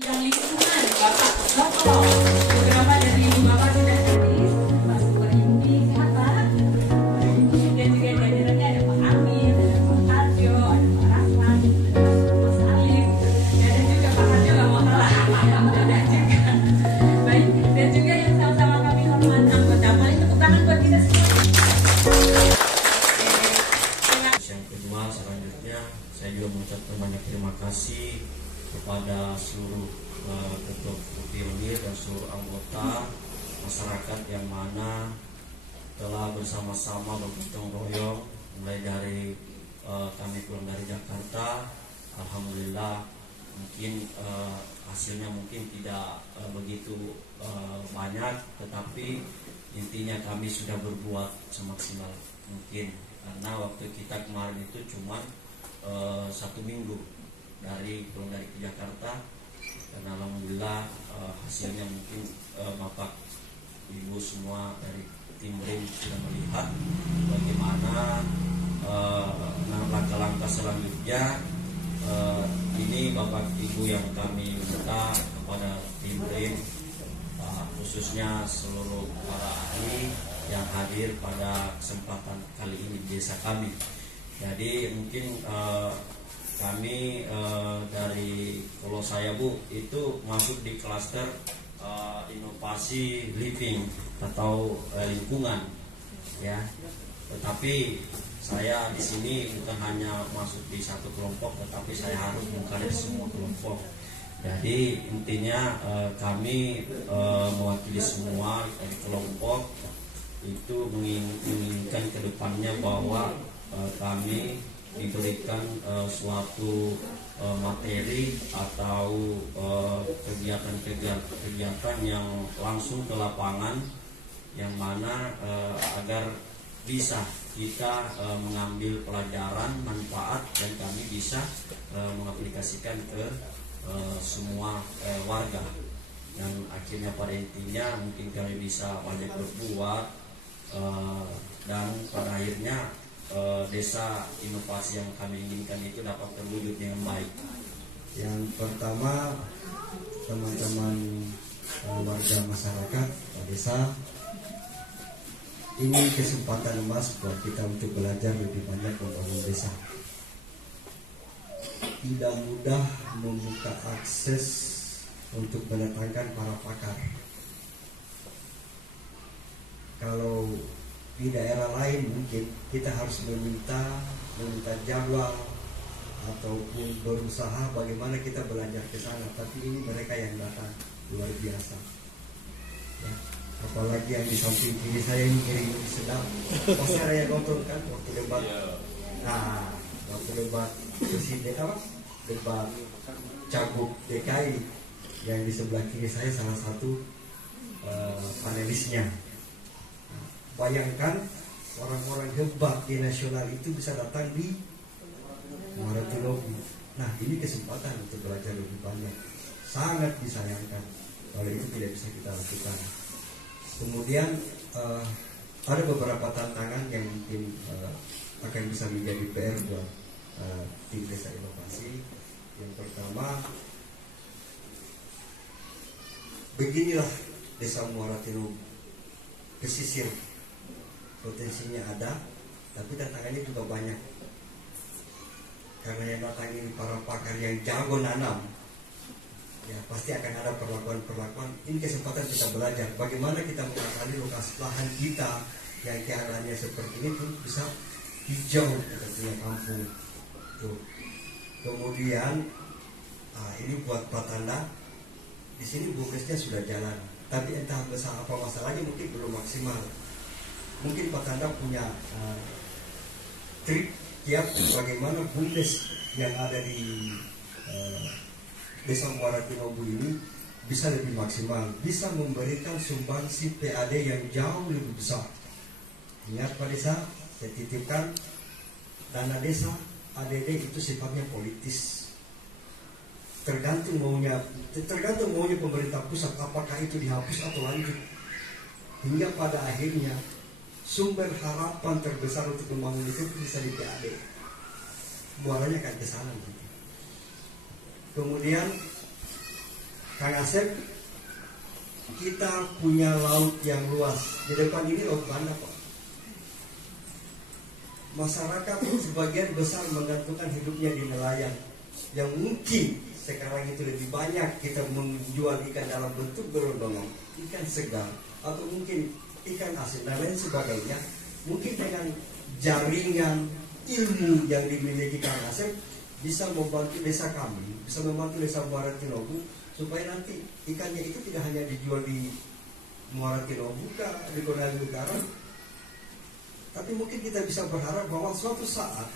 Bidang lingkungan, Bapak Joko. Beberapa dari Bapak sudah hadir, Pak Superindi Kesehatan, dan juga jajarannya ada Pak Amin, ada Pak Harjo, ada Pak Rahman, ada Mas Alim, dan ada juga Pak Harjo nggak mau kalah, dan ada juga. Baik, dan juga yang sama-sama kami hormati anggota. Paling tepuk tangan buat kita semua. Yang kedua, selanjutnya saya juga mengucapkan banyak terima kasih kepada seluruh ketua pionir dan seluruh anggota masyarakat yang mana telah bersama-sama bergotong royong mulai dari kami pulang dari Jakarta. Alhamdulillah, mungkin hasilnya mungkin tidak begitu banyak, tetapi intinya kami sudah berbuat semaksimal mungkin, karena waktu kita kemarin itu cuma 1 minggu dari pulang dari Jakarta, dan alhamdulillah hasilnya mungkin Bapak Ibu semua dari tim BRIN sudah melihat bagaimana langkah-langkah selanjutnya. Ini Bapak Ibu yang kami minta kepada tim BRIN, khususnya seluruh para ahli yang hadir pada kesempatan kali ini di desa kami. Jadi mungkin kami dari kalau saya Bu itu masuk di klaster inovasi living atau lingkungan ya. Tetapi saya di sini bukan hanya masuk di satu kelompok, tetapi saya harus mengkader semua kelompok. Jadi intinya kami mewakili semua dari kelompok itu menginginkan kedepannya bahwa kami diberikan suatu materi atau kegiatan yang langsung ke lapangan, yang mana agar bisa kita mengambil pelajaran manfaat dan kami bisa mengaplikasikan ke semua warga, dan akhirnya pada intinya mungkin kami bisa banyak berbuat dan pada akhirnya desa inovasi yang kami inginkan itu dapat terwujud dengan baik. Yang pertama, teman-teman warga masyarakat desa, ini kesempatan emas buat kita untuk belajar lebih banyak membangun desa. Tidak mudah membuka akses untuk mendatangkan para pakar. Kalau di daerah lain mungkin kita harus meminta jadwal ataupun berusaha bagaimana kita belajar ke sana, tapi ini mereka yang datang, luar biasa ya. Apalagi yang di samping kiri saya ini kiri sedap, pasti ada yang nonton kan waktu debat. Nah, waktu debat presiden debat cagup DKI, yang di sebelah kiri saya salah satu panelisnya. Bayangkan orang-orang hebat di nasional itu bisa datang di Muara Tinobu. Nah, ini kesempatan untuk belajar lebih banyak. Sangat disayangkan kalau itu tidak bisa kita lakukan. Kemudian ada beberapa tantangan yang mungkin akan bisa menjadi PR buat tim desa inovasi. Yang pertama, beginilah desa Muara Tinobu, pesisir. Potensinya ada, tapi tantangannya juga banyak. Karena yang datang ini para pakar yang jago nanam, ya pasti akan ada perlakuan-perlakuan. Ini kesempatan kita belajar bagaimana kita mengakali lokasi lahan kita yang keadaannya seperti ini tuh bisa hijau kita punya kampung. Tuh. Kemudian, ini buat petanda, di sini bumdesnya sudah jalan, tapi entah besar apa masalahnya mungkin belum maksimal. Mungkin Pak Tanda punya trik tiap bagaimana bumdes yang ada di desa Muara Tinobu ini bisa lebih maksimal, bisa memberikan sumbangsi PAD yang jauh lebih besar. Ingat Pak Desa, saya titipkan dana desa ADD itu sifatnya politis. Tergantung maunya pemerintah pusat apakah itu dihapus atau lanjut. Hingga pada akhirnya sumber harapan terbesar untuk membangun itu bisa di PAD. Muaranya kan ke sana gitu. Kemudian Kang Asep, kita punya laut yang luas. Di depan ini laut Banda, Pak. Masyarakat sebagian besar menggantungkan hidupnya di nelayan. Yang mungkin sekarang itu lebih banyak kita menjual ikan dalam bentuk gelondongan, ikan segar, atau mungkin ikan asin dan lain sebagainya. Mungkin dengan jaringan ilmu yang dimiliki Kang Asep bisa membantu desa kami, bisa membantu desa Muara Tinobu, supaya nanti ikannya itu tidak hanya dijual di Muara Tinobu, di Gondang Utara, tapi mungkin kita bisa berharap bahwa suatu saat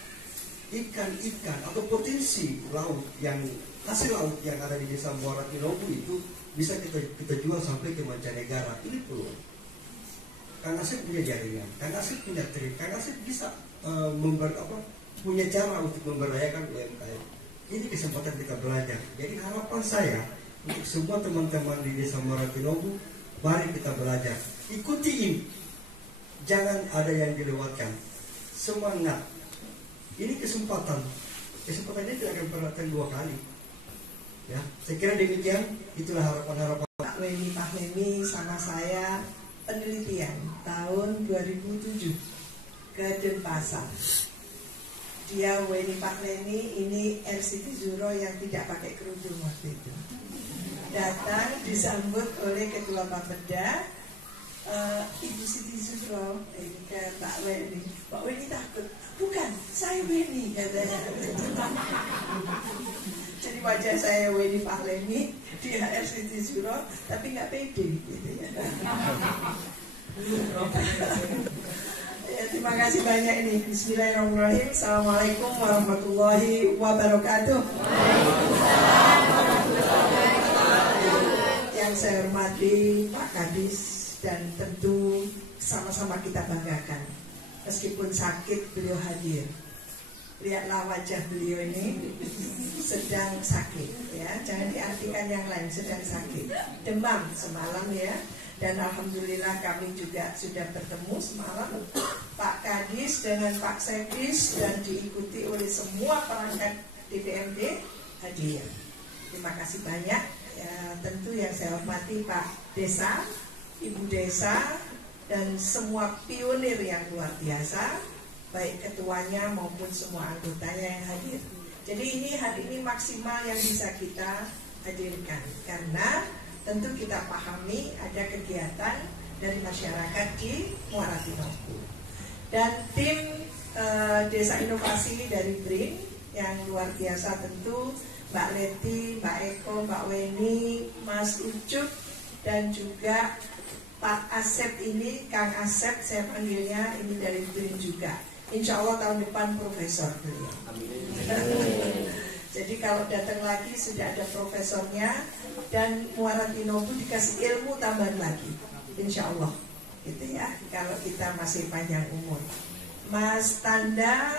ikan-ikan atau potensi laut yang hasil laut yang ada di desa Muara Tinobu itu bisa kita jual sampai ke mancanegara. Ini peluang. Kang Asep punya jaringan, Kang Asep punya trik, Kang Asep bisa punya cara untuk memberdayakan UMKM. Ini kesempatan kita belajar. Jadi harapan saya untuk semua teman-teman di desa Muara Tinobu, mari kita belajar. Ikuti ini. Jangan ada yang dilewatkan. Semangat. Ini kesempatan. Kesempatan ini tidak akan pernah datang dua kali. Ya, saya kira demikian. Itulah harapan-harapan. Pak Weni Pahlemi sama saya penelitian tahun 2007 ke Denpasar. Dia Weni Pahlemi, ini RCT Zuro yang tidak pakai kerudung waktu itu. Datang disambut oleh Ketua Bapeda, Ibu Siti Zuro, ini ke Pak Weni. Pak Weni takut, bukan, saya Weni katanya. Jadi wajah saya Weni Pahlemi, dia RCT Zuro, tapi nggak pede gitu ya. Ya, terima kasih banyak ini. Bismillahirrahmanirrahim. Assalamualaikum warahmatullahi wabarakatuh. Yang saya hormati Pak Kadis, dan tentu sama-sama kita banggakan. Meskipun sakit beliau hadir. Lihatlah wajah beliau ini sedang sakit, ya. Jangan diartikan yang lain, sedang sakit. Demam semalam ya. Dan alhamdulillah kami juga sudah bertemu semalam Pak Kadis dengan Pak Sekdis, dan diikuti oleh semua perangkat DPRD hadir. Terima kasih banyak ya. Tentu yang saya hormati Pak Desa, Ibu Desa, dan semua pionir yang luar biasa, baik ketuanya maupun semua anggotanya yang hadir. Jadi hari ini maksimal yang bisa kita hadirkan, karena tentu kita pahami ada kegiatan dari masyarakat di Muara Tinobu. Dan tim Desa Inovasi dari BRIN yang luar biasa, tentu Mbak Leti, Mbak Eko, Mbak Weni, Mas Ucup, dan juga Pak Asep ini, Kang Asep saya panggilnya, ini dari BRIN juga. Insya Allah tahun depan profesor beliau. Jadi kalau datang lagi sudah ada profesornya, dan Muara Tinobu dikasih ilmu tambahan lagi, insya Allah, gitu ya. Kalau kita masih panjang umur. Mas Tanda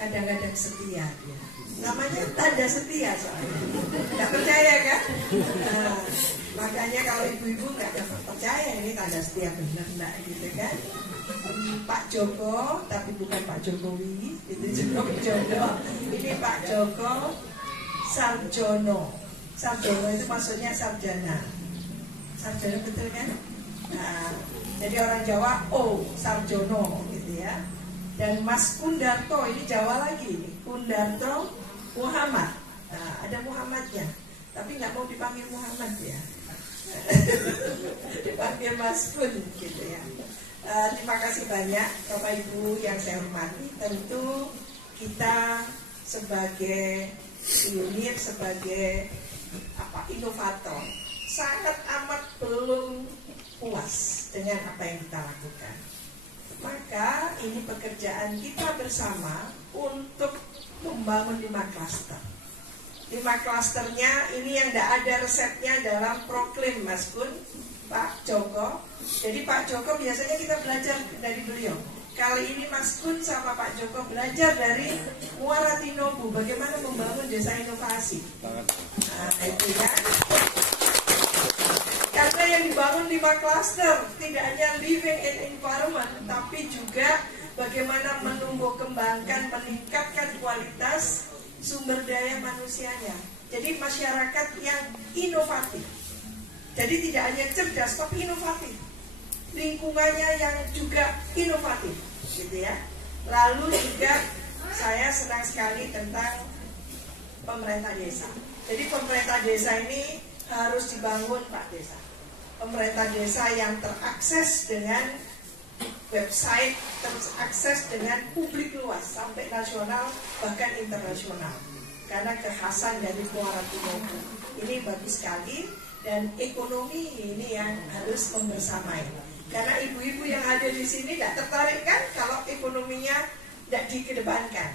kadang-kadang setia, ya. Namanya tanda setia soalnya. Nggak percaya kan? Nah, makanya kalau ibu-ibu nggak percaya ini tanda setia benar nggak, gitu kan? Pak Joko, tapi bukan Pak Jokowi, itu Joko. Ini Pak Joko Sarjono. Sarjono itu maksudnya sarjana. Sarjana betul kan? Nah, jadi orang Jawa, oh Sarjono gitu ya. Dan Mas Kundarto, ini Jawa lagi, Kundarto Muhammad. Nah, ada Muhammadnya, tapi nggak mau dipanggil Muhammad ya. Dipanggil Mas Kun gitu ya. Terima kasih banyak Bapak Ibu yang saya hormati. Tentu kita sebagai pionir, sebagai inovator, sangat amat belum puas dengan apa yang kita lakukan. Maka ini pekerjaan kita bersama untuk membangun 5 klaster. 5 klasternya ini yang tidak ada resepnya dalam proklim Mas Kun, Pak Joko. Jadi Pak Joko biasanya kita belajar dari beliau. Kali ini Mas Kun sama Pak Joko belajar dari Muara Tinobu, bagaimana membangun desa inovasi. Nah, itu ya. Karena yang dibangun 5 klaster tidak hanya living and environment, tapi juga bagaimana menumbuh kembangkan, meningkatkan kualitas sumber daya manusianya. Jadi masyarakat yang inovatif. Jadi tidak hanya cerdas tapi inovatif. Lingkungannya yang juga inovatif, gitu ya. Lalu juga saya senang sekali tentang pemerintah desa. Jadi pemerintah desa ini harus dibangun Pak Desa. Pemerintah desa yang terakses dengan website, terakses dengan publik luas sampai nasional bahkan internasional. Karena kekhasan dari Muara Tinombу ini bagus sekali dan ekonomi ini yang harus membersamai. Karena ibu-ibu yang ada di sini tidak tertarik kan kalau ekonominya tidak dikedepankan.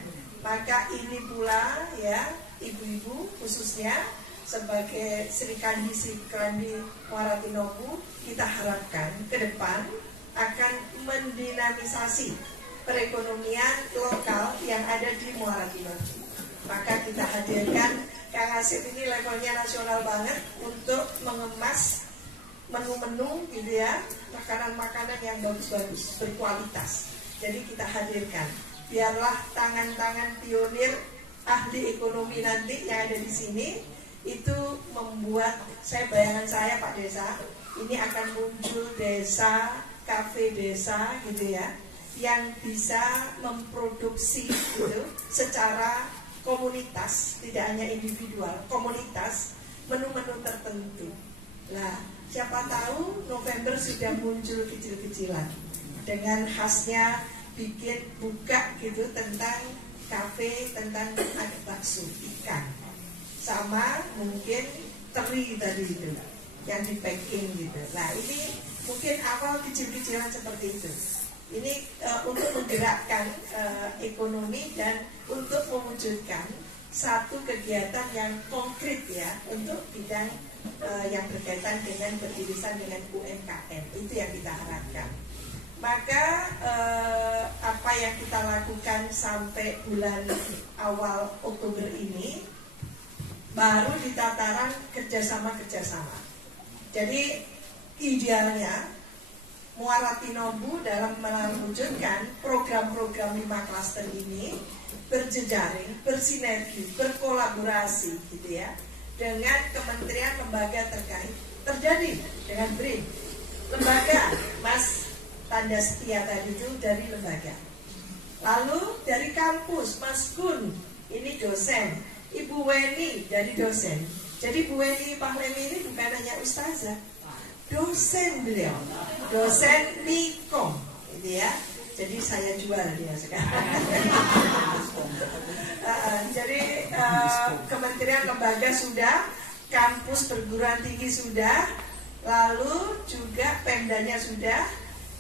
Maka ini pula ya ibu-ibu khususnya sebagai Sri Kandi Muara Tinombu kita harapkan ke depan akan mendinamisasi perekonomian lokal yang ada di Muara Tinombu. Maka kita hadirkan Kang Asep ini levelnya nasional banget untuk mengemas menu-menu gitu ya, makanan-makanan yang bagus-bagus, berkualitas. Jadi kita hadirkan, biarlah tangan-tangan pionir ahli ekonomi nanti yang ada di sini itu membuat, bayangan saya Pak Desa, ini akan muncul desa, kafe desa gitu ya, yang bisa memproduksi gitu secara komunitas, tidak hanya individual, komunitas, menu-menu tertentu. Nah, siapa tahu November sudah muncul kecil-kecilan dengan khasnya bikin buka gitu tentang kafe, tentang ada bakso ikan, sama mungkin teri tadi itu yang di packing gitu. Nah ini mungkin awal kecil-kecilan seperti itu. Ini untuk menggerakkan ekonomi dan untuk mewujudkan satu kegiatan yang konkret ya untuk bidang yang berkaitan dengan beririsan dengan UMKM. Itu yang kita harapkan. Maka apa yang kita lakukan sampai bulan awal Oktober ini baru di tataran kerjasama. Jadi idealnya Muara Tinombu dalam mewujudkan program-program 5 klaster ini berjejaring, bersinergi, berkolaborasi gitu ya dengan kementerian lembaga terkait. Terjadi dengan BRIN. Lembaga, Mas Tanda Setia tadi itu dari lembaga. Lalu dari kampus, Mas Gun, ini dosen. Ibu Weni dari dosen. Jadi Bu Weni Pahlemi ini bukan hanya ustazah, dosen beliau, dosen Mikom, gitu ya. Jadi saya jual dia sekarang. Jadi kementerian lembaga sudah, kampus perguruan tinggi sudah, lalu juga Pemdanya sudah.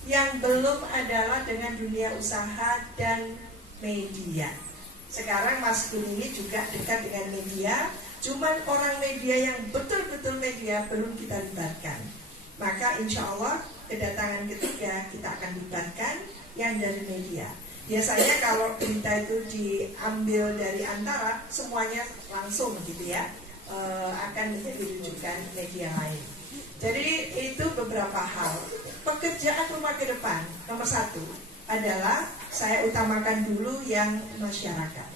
Yang belum adalah dengan dunia usaha dan media. Sekarang Mas Gun ini juga dekat dengan media, cuman orang media yang betul-betul media belum kita libatkan. Maka insya Allah kedatangan ketiga kita akan libatkan yang dari media. Biasanya kalau berita itu diambil dari antara, semuanya langsung gitu ya, akan menjadi rujukan media lain. Jadi itu beberapa hal. Pekerjaan rumah ke depan nomor 1 adalah saya utamakan dulu yang masyarakat.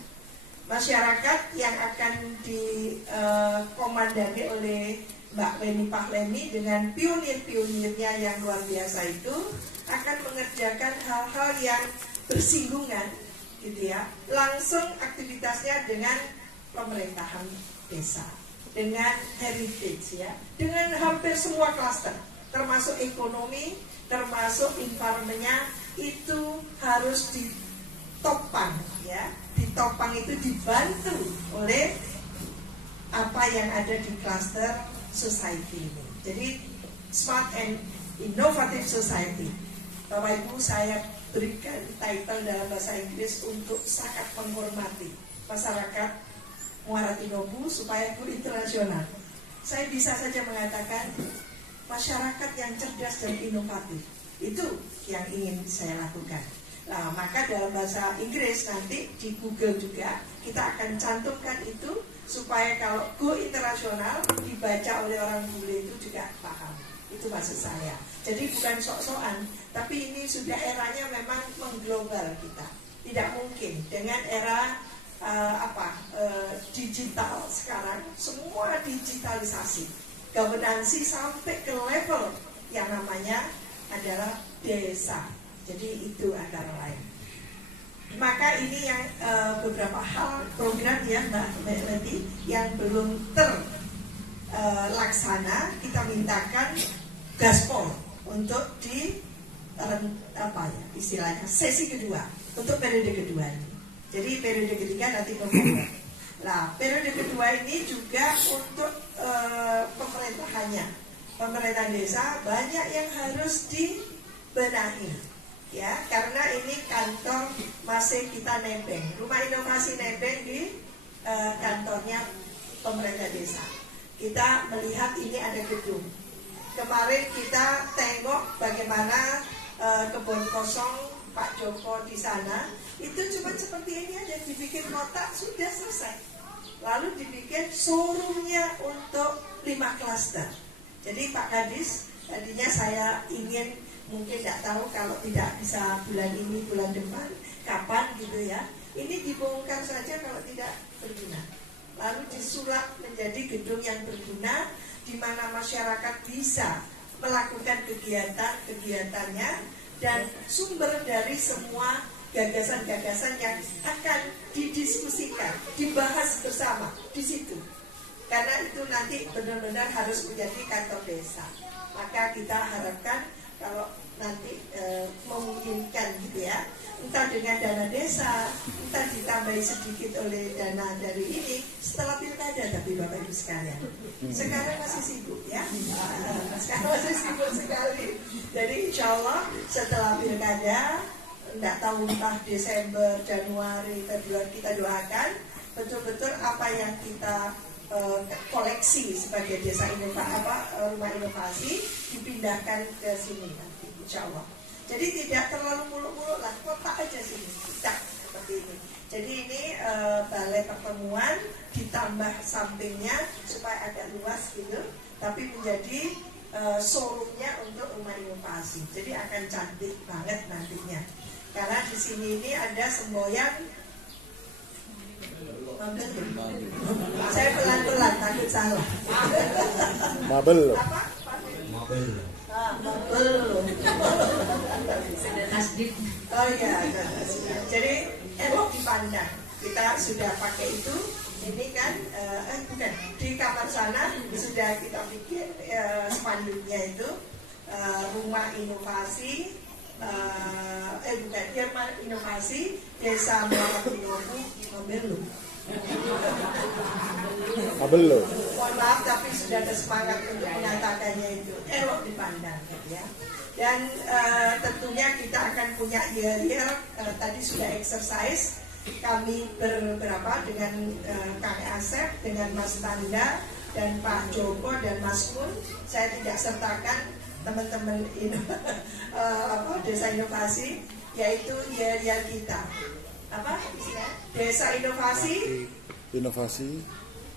Masyarakat yang akan dikomandani oleh Mbak Weni Pahlemi dengan pionir-pionirnya yang luar biasa itu akan mengerjakan hal-hal yang bersinggungan gitu ya, langsung aktivitasnya dengan pemerintahan desa, dengan heritage ya, dengan hampir semua klaster, termasuk ekonomi, termasuk environment-nya itu harus ditopang ya. Ditopang itu dibantu oleh apa yang ada di klaster society ini. Jadi smart and innovative society. Bapak Ibu, saya berikan title dalam bahasa Inggris untuk sangat menghormati masyarakat Muara Tinombu supaya go internasional. Saya bisa saja mengatakan masyarakat yang cerdas dan inovatif. Itu yang ingin saya lakukan. Nah, maka dalam bahasa Inggris nanti di Google juga kita akan cantumkan itu supaya kalau go internasional dibaca oleh orang bule itu juga paham. Itu maksud saya. Jadi bukan sok-sokan, tapi ini sudah eranya memang mengglobal kita. Tidak mungkin dengan era digital sekarang, semua digitalisasi, governansi sampai ke level yang namanya adalah desa. Jadi itu antara lain. Maka ini yang beberapa hal program ya Mbak Melati yang belum terlaksana, kita mintakan gaspol untuk di istilahnya sesi kedua untuk periode kedua ini. Jadi periode ketiga nanti November. Nah, periode kedua ini juga untuk pemerintahan desa banyak yang harus dibenahi, ya, karena ini kantor masih kita nebeng, rumah inovasi nebeng di kantornya pemerintah desa. Kita melihat ini ada gedung. Kemarin kita tengok bagaimana kebun kosong Pak Joko di sana, itu cuma seperti ini aja, dibikin kotak sudah selesai. Lalu dibikin showroomnya untuk 5 klaster. Jadi Pak Kadis, tadinya saya ingin, mungkin tidak tahu kalau tidak bisa bulan ini, bulan depan, kapan gitu ya. Ini dibongkar saja kalau tidak berguna. Lalu disulap menjadi gedung yang berguna, di mana masyarakat bisa melakukan kegiatannya, dan sumber dari semua gagasan-gagasan yang akan didiskusikan, dibahas bersama di situ. Karena itu nanti benar-benar harus menjadi kantor desa. Maka kita harapkan kalau nanti memungkinkan gitu ya, entah dengan dana desa, entah ditambahi sedikit oleh dana dari ini setelah pilkada. Tapi Bapak Ibu sekalian, sekarang masih sibuk ya, sekarang masih sibuk sekali. Jadi insya Allah setelah pilkada, tidak tahu entah Desember, Januari, Februari, kita doakan betul-betul apa yang kita koleksi sebagai desa rumah inovasi dipindahkan ke sini nanti, insya Allah. Jadi tidak terlalu muluk-muluk lah, kotak aja sini, tidak seperti ini. Jadi ini balai pertemuan ditambah sampingnya supaya agak luas gitu, tapi menjadi showroomnya untuk rumah inovasi. Jadi akan cantik banget nantinya. Karena di sini ini ada semboyan. Saya pelan-pelan takut salah. Mabel. Apa? Mabel. Mabel. Sudah tasdid. Oh iya. Jadi elok dipandang. Kita sudah pakai itu. Ini kan, bukan, di kamar sana sudah kita bikin spanduknya itu rumah inovasi. Rumah inovasi Desa Muhammad Mabel. Mohon maaf tapi sudah ada semangat untuk menyatakannya itu. Elok dipandang ya. Dan tentunya kita akan punya year tadi sudah exercise. Kami beberapa dengan Kang Asep, dengan Mas Tanda dan Pak Joko dan Mas Mun. Saya tidak sertakan teman-teman desa inovasi, yaitu year kita. Apa istilah? Desa inovasi.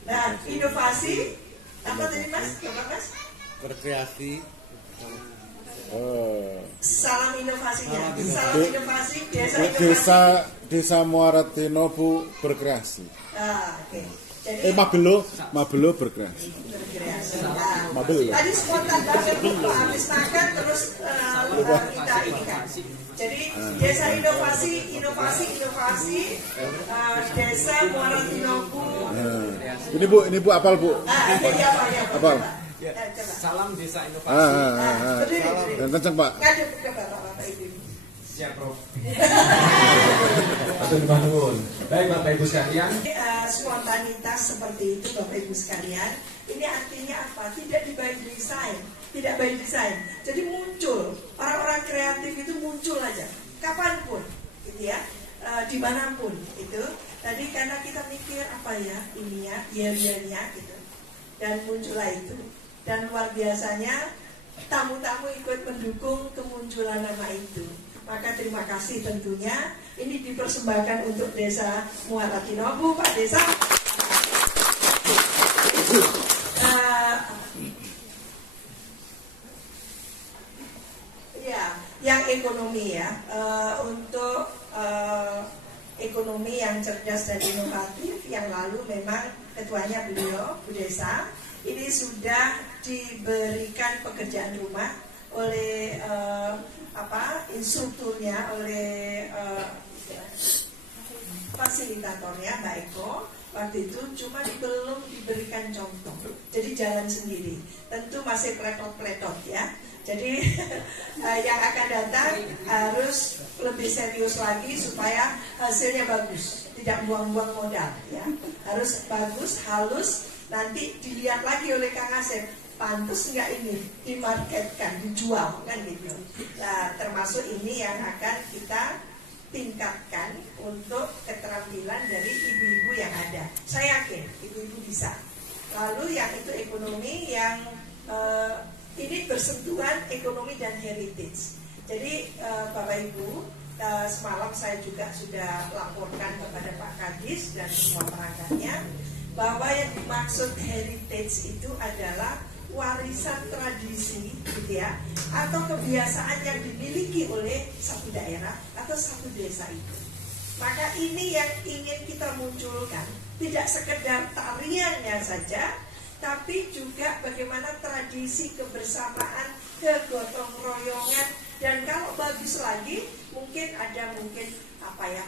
Nah, inovasi apa tadi Mas? Coba Mas. Berkreasi. Salam inovasinya. Salam inovasi desa Desa Muaratino Bu berkreasi. Oke. Jadi Mabelo berkreasi. Mabelo. Tadi spontan banget habis makan terus kita ini kan. Jadi desa inovasi Desa Muaratino Bu. Ini Bu apal Bu. Apal. Salam Desa Inovasi. Dan kenceng Pak. Ngadep ke Bapak Ibu. Siap Prof. Baik Bapak Ibu sekalian. Spontanitas seperti itu Bapak Ibu sekalian. Ini artinya apa? Tidak by design. Jadi muncul orang-orang kreatif itu muncul aja. Kapanpun, gitu ya. Dimanapun itu. Tadi karena kita mikir apa ya ini ya, year-nya gitu. Dan muncullah itu. Dan luar biasanya tamu-tamu ikut mendukung kemunculan nama itu. Maka terima kasih tentunya. Ini dipersembahkan untuk Desa Muaratino Bu, Pak Desa. Ya, yang ekonomi ya. Untuk ekonomi yang cerdas dan inovatif yang lalu memang ketuanya beliau, Bu Desa, ini sudah diberikan pekerjaan rumah oleh instrukturnya, oleh fasilitatornya Mbak Eko. Waktu itu cuma belum diberikan contoh, jadi jalan sendiri. Tentu masih pletot-pletot ya. Jadi yang akan datang harus lebih serius lagi supaya hasilnya bagus, tidak buang-buang modal ya. Harus bagus, halus, nanti dilihat lagi oleh Kang Asep, pantas nggak ini dimarketkan, dijual kan gitu. Nah, termasuk ini yang akan kita tingkatkan untuk keterampilan dari ibu-ibu yang ada. Saya yakin ibu-ibu bisa. Lalu yang itu ekonomi yang ini bersentuhan ekonomi dan heritage. Jadi Bapak Ibu, semalam saya juga sudah laporkan kepada Pak Kadis dan semua perangkatnya bahwa yang dimaksud heritage itu adalah warisan tradisi gitu ya, atau kebiasaan yang dimiliki oleh satu daerah atau satu desa itu. Maka ini yang ingin kita munculkan, tidak sekedar tariannya saja, tapi juga bagaimana tradisi kebersamaan, kegotong royongan, dan kalau bagus lagi mungkin ada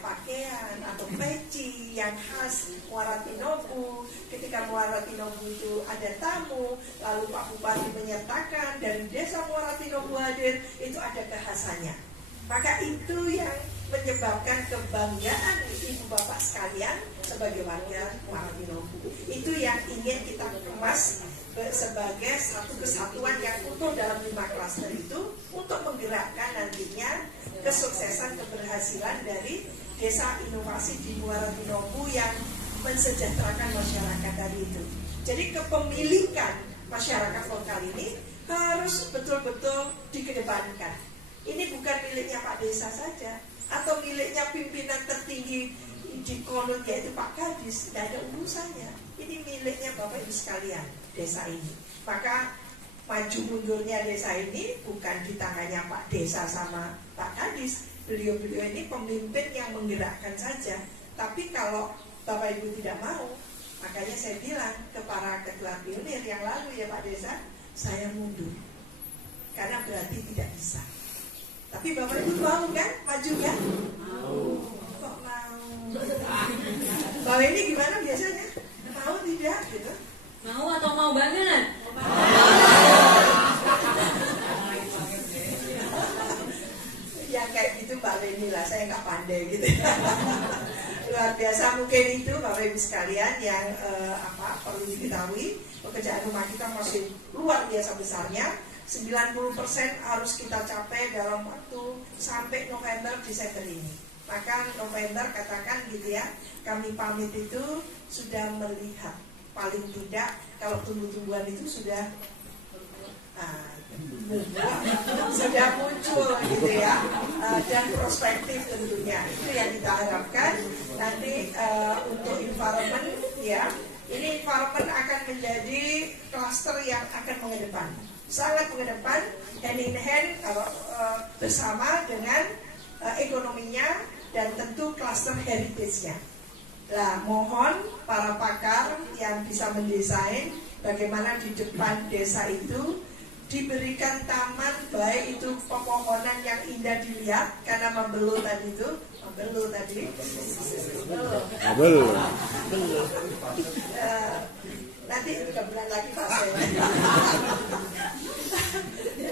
pakaian atau peci yang khas Muara Tinobu. Ketika Muara Tinobu itu ada tamu, lalu Pak Bupati menyertakan dari desa Muara Tinobu hadir, itu ada kekhasannya. Maka itu yang menyebabkan kebanggaan ibu bapak sekalian sebagai warga Muara Tinobu. Itu yang ingin kita kemas sebagai satu kesatuan yang utuh dalam 5 klaster itu untuk menggerakkan nantinya kesuksesan keberhasilan dari desa inovasi di Muara Tinobu yang mensejahterakan masyarakat tadi itu. Jadi kepemilikan masyarakat lokal ini harus betul-betul dikedepankan. Ini bukan miliknya Pak Desa saja atau miliknya pimpinan tertinggi di Konut yaitu Pak Kadis, tidak ada urusannya. Ini miliknya Bapak Ibu sekalian, desa ini. Maka maju mundurnya desa ini bukan di tangannya Pak Desa sama Pak Kadis. Beliau-beliau ini pemimpin yang menggerakkan saja. Tapi kalau Bapak Ibu tidak mau, makanya saya bilang ke para ketua pionir yang lalu ya Pak Desa, saya mundur. Karena berarti tidak bisa. Tapi Bapak Ibu mau kan maju kan? Mau. Kok mau? Bapak ini gimana biasanya? Mau tidak gitu? Mau atau mau banget? Yang kayak gitu Mbak Leni lah, saya nggak pandai gitu. Luar biasa mungkin itu Bapak Ibu sekalian yang perlu diketahui, pekerjaan rumah kita masih luar biasa besarnya. 90% harus kita capai dalam waktu sampai November Desember ini. Maka November katakan gitu ya, kami pamit itu sudah melihat paling tidak kalau tumbuh-tumbuhan itu sudah muncul gitu ya, dan prospektif tentunya itu yang kita harapkan nanti untuk environment ya. Ini environment akan menjadi klaster yang akan mengedepan, sangat mengedepan, hand in hand bersama dengan ekonominya dan tentu klaster heritage-nya. Nah, mohon para pakar yang bisa mendesain bagaimana di depan desa itu diberikan taman, baik itu pepohonan yang indah dilihat karena membelu tadi. Nanti 3 bulan lagi fase.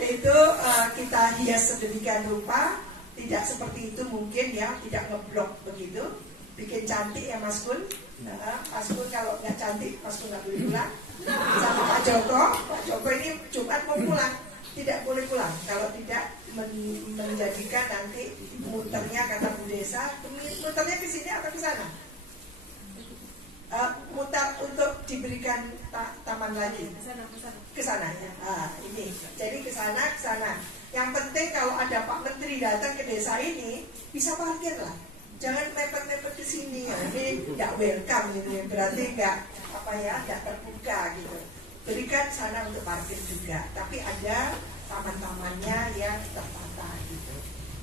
Itu kita hias sedemikian rupa, tidak seperti itu mungkin ya, tidak ngeblok begitu. Bikin cantik ya Mas Kun. Mas Kun kalau nggak cantik, Mas Kun nggak boleh pulang. Sama Pak Joko ini Jumat mau pulang, tidak boleh pulang kalau tidak menjadikan nanti muternya kata Bu Desa, muternya ke sini atau ke sana? Mutar untuk diberikan taman lagi. Ke sana ya. Ini. Jadi ke sana. Yang penting kalau ada Pak Menteri datang ke desa ini bisa parkir lah. Jangan mepet-mepet ke sini ya. Ini tidak welcome ini, berarti tidak terbuka gitu. Berikan sana untuk parkir juga, tapi ada taman-tamannya yang tertata gitu.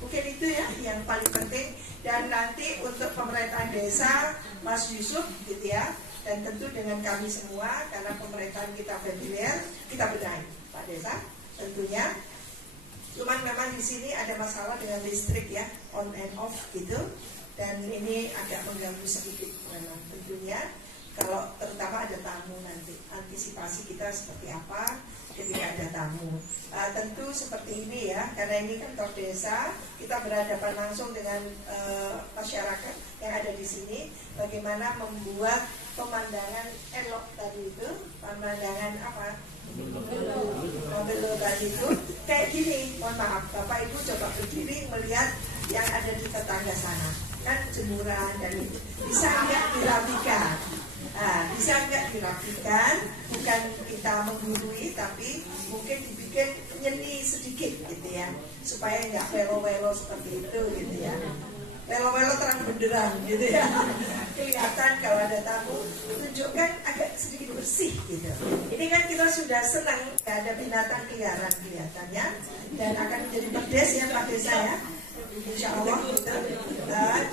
Mungkin itu ya yang paling penting. Dan nanti untuk pemerintahan desa, Mas Yusuf gitu ya, dan tentu dengan kami semua, karena pemerintahan kita familiar, kita benahi Pak Desa tentunya. Cuman memang di sini ada masalah dengan listrik ya, on and off gitu, dan ini agak mengganggu sedikit memang tentunya. Kalau terutama ada tamu nanti, antisipasi kita seperti apa ketika ada tamu. Tentu seperti ini ya, karena ini kantor desa, kita berhadapan langsung dengan masyarakat yang ada di sini. Bagaimana membuat pemandangan elok tadi itu, pemandangan apa? Mobil tadi itu kayak gini. Mohon maaf, Bapak Ibu coba berdiri melihat yang ada di tetangga sana, kan jemuran dan itu bisa nggak dirapikan? Bisa nggak dirapikan? Bukan kita menggurui, tapi mungkin dibikin nyeni sedikit gitu ya, supaya nggak welo-welo seperti itu gitu ya. Welo-welo terang benderang gitu ya. Kelihatan kalau ada tamu, tunjukkan agak sedikit bersih gitu. Ini kan kita sudah senang ada binatang liaran kelihatannya, dan akan menjadi pedes ya Pak Desa ya, insya Allah gitu.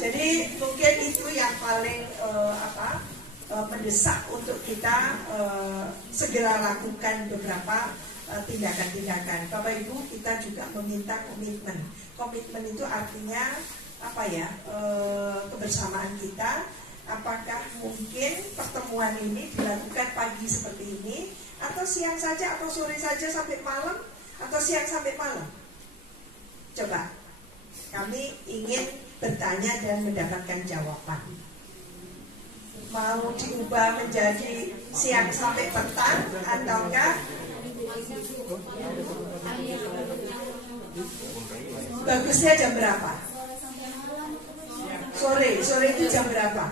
Jadi mungkin itu yang paling mendesak untuk kita segera lakukan beberapa tindakan-tindakan. Bapak Ibu, kita juga meminta komitmen. Komitmen itu artinya apa ya? Kebersamaan kita. Apakah mungkin pertemuan ini dilakukan pagi seperti ini, atau siang saja, atau sore saja sampai malam, atau siang sampai malam? Coba, kami ingin bertanya dan mendapatkan jawaban. Mau diubah menjadi siang sampai petang, ataukah bagusnya jam berapa? Sore itu jam berapa?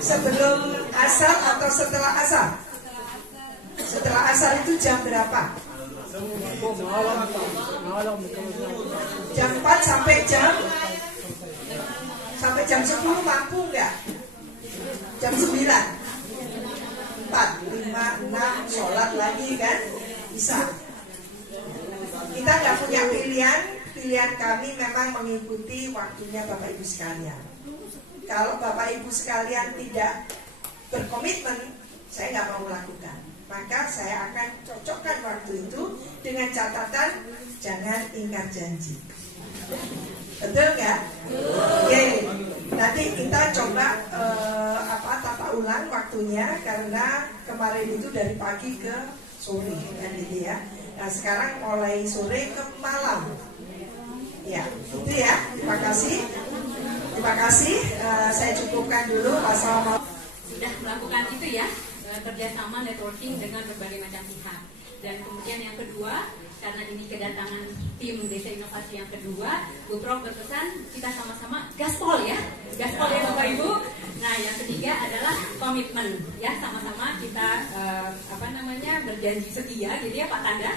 Sebelum asar atau setelah asar? Setelah asar itu jam berapa? Jam 4 sampai jam 10 mampu nggak? Jam 9 4, 5, 6 sholat lagi kan? Bisa. Kita nggak punya pilihan kami memang mengikuti waktunya Bapak Ibu sekalian. Kalau Bapak Ibu sekalian tidak berkomitmen, saya nggak mau lakukan. Maka saya akan cocokkan waktu itu dengan catatan jangan ingkar janji. Betul nggak? Oke. Nanti kita coba tata ulang waktunya, karena kemarin itu dari pagi ke sore kan gitu ya. Nah sekarang mulai sore ke malam. Ya, itu ya. Terima kasih. Saya cukupkan dulu. Assalamualaikum. Sudah melakukan itu ya, kerjasama networking dengan berbagai macam pihak. Dan kemudian yang kedua, karena ini kedatangan tim Desa Inovasi yang kedua, Bu Prof berpesan kita sama-sama gaspol ya Bapak Ibu. Nah yang ketiga adalah komitmen ya, sama-sama kita berjanji setia gitu ya Pak Tanda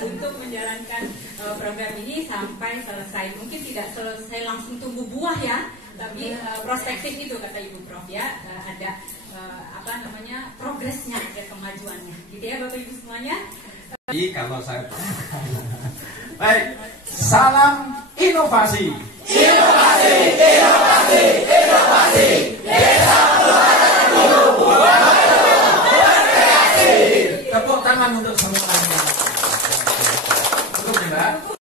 untuk menjalankan program ini sampai selesai. Mungkin tidak selesai langsung tumbuh buah ya, tapi prospektif itu kata Ibu Prof ya, ada progresnya, ada kemajuannya gitu ya Bapak Ibu semuanya. Kalau saya baik, salam inovasi.